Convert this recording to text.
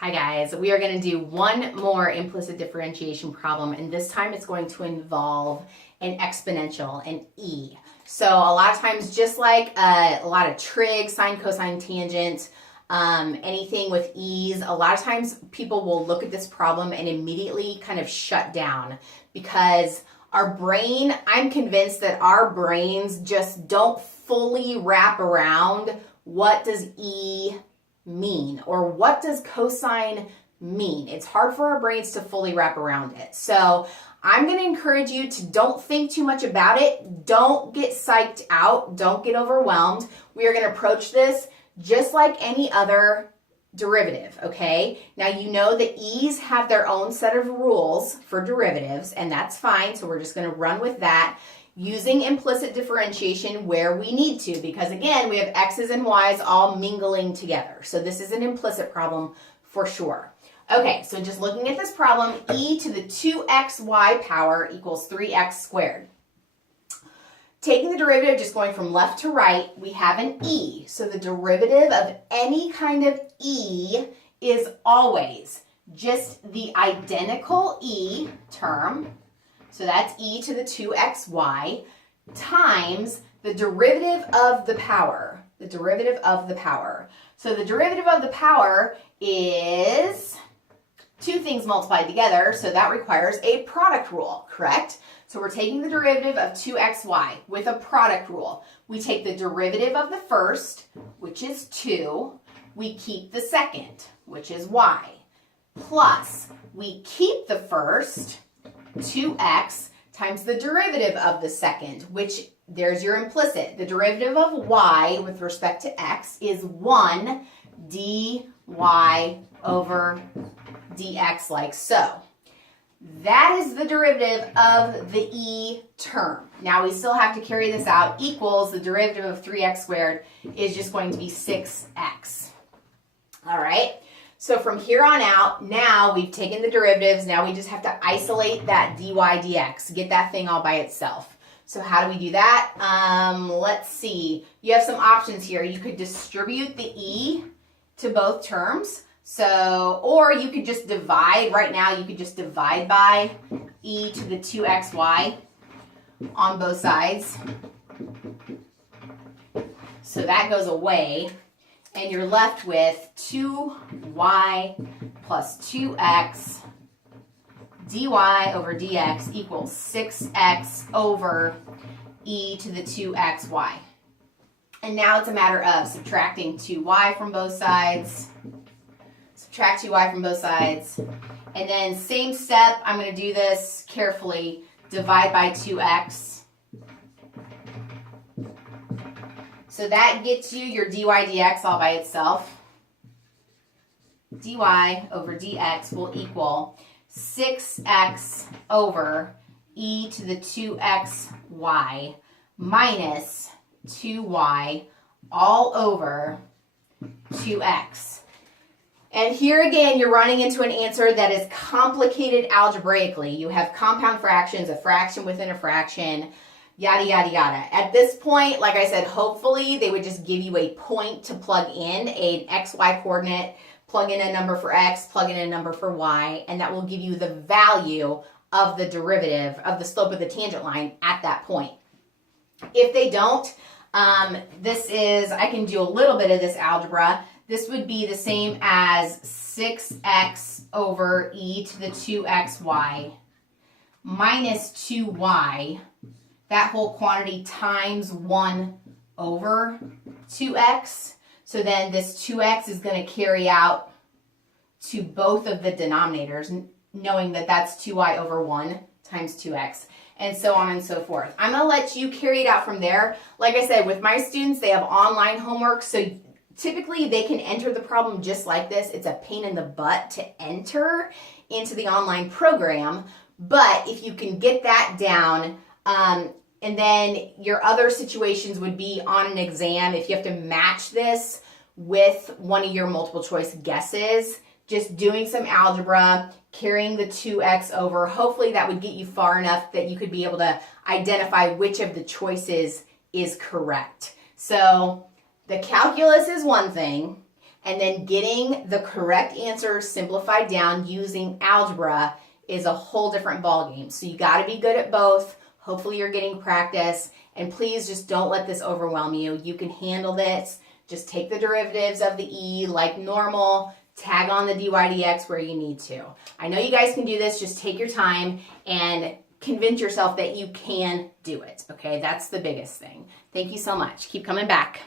Hi guys, we are going to do one more implicit differentiation problem, and this time it's going to involve an exponential, an e. So a lot of times, just like a lot of trig, sine, cosine, tangent, anything with e's, a lot of times people will look at this problem and immediately kind of shut down because our brain, I'm convinced that our brains just don't fully wrap around what does e mean or what does cosine mean. It's hard for our brains to fully wrap around it. So I'm going to encourage you to don't think too much about it. Don't get psyched out. Don't get overwhelmed. We are going to approach this just like any other derivative, okay? Now you know that e's have their own set of rules for derivatives, and that's fine. So we're just going to run with that, using implicit differentiation where we need to, because again, we have x's and y's all mingling together. So this is an implicit problem for sure. Okay, so just looking at this problem, e to the 2xy power equals 3x squared. Taking the derivative, just going from left to right, we have an e. So the derivative of any kind of e is always just the identical e term. So that's e to the 2xy times the derivative of the power. The derivative of the power. So the derivative of the power is two things multiplied together, so that requires a product rule, correct? So we're taking the derivative of 2xy with a product rule. We take the derivative of the first, which is 2. We keep the second, which is y. Plus, we keep the first, 2x, times the derivative of the second, which there's your implicit. The derivative of y with respect to x is 1 dy over dx, like so. That is the derivative of the e term. Now we still have to carry this out, equals the derivative of 3x squared is just going to be 6x. All right, so from here on out, now we've taken the derivatives, now we just have to isolate that dy dx, get that thing all by itself. So how do we do that? Let's see, you have some options here. You could distribute the e to both terms. So, or you could just divide, right now you could just divide by e to the 2xy on both sides. So that goes away, and you're left with 2y plus 2x dy over dx equals 6x over e to the 2xy. And now it's a matter of subtracting 2y from both sides. Subtract 2y from both sides. And then same step, I'm going to do this carefully. Divide by 2x. So that gets you your dy dx all by itself. Dy over dx will equal 6x over e to the 2xy minus 2y all over 2x. And here again, you're running into an answer that is complicated algebraically. You have compound fractions, a fraction within a fraction, yada, yada, yada. At this point, like I said, hopefully they would just give you a point to plug in, an xy coordinate, plug in a number for x, plug in a number for y, and that will give you the value of the derivative of the slope of the tangent line at that point. If they don't, I can do a little bit of this algebra. This would be the same as 6x over e to the 2xy minus 2y, that whole quantity times 1 over 2x. So then this 2x is going to carry out to both of the denominators, knowing that that's 2y over 1 times 2x, and so on and so forth. I'm going to let you carry it out from there. Like I said, with my students, they have online homework, so typically they can enter the problem just like this. It's a pain in the butt to enter into the online program, but if you can get that down, and then your other situations would be on an exam. If you have to match this with one of your multiple choice guesses, just doing some algebra, carrying the 2x over, hopefully that would get you far enough that you could be able to identify which of the choices is correct. So the calculus is one thing, And then getting the correct answer simplified down using algebra is a whole different ballgame. So you got to be good at both. Hopefully you're getting practice. And please just don't let this overwhelm you. You can handle this. Just take the derivatives of the e like normal. Tag on the dy dx where you need to. I know you guys can do this. Just take your time and convince yourself that you can do it. Okay, that's the biggest thing. Thank you so much. Keep coming back.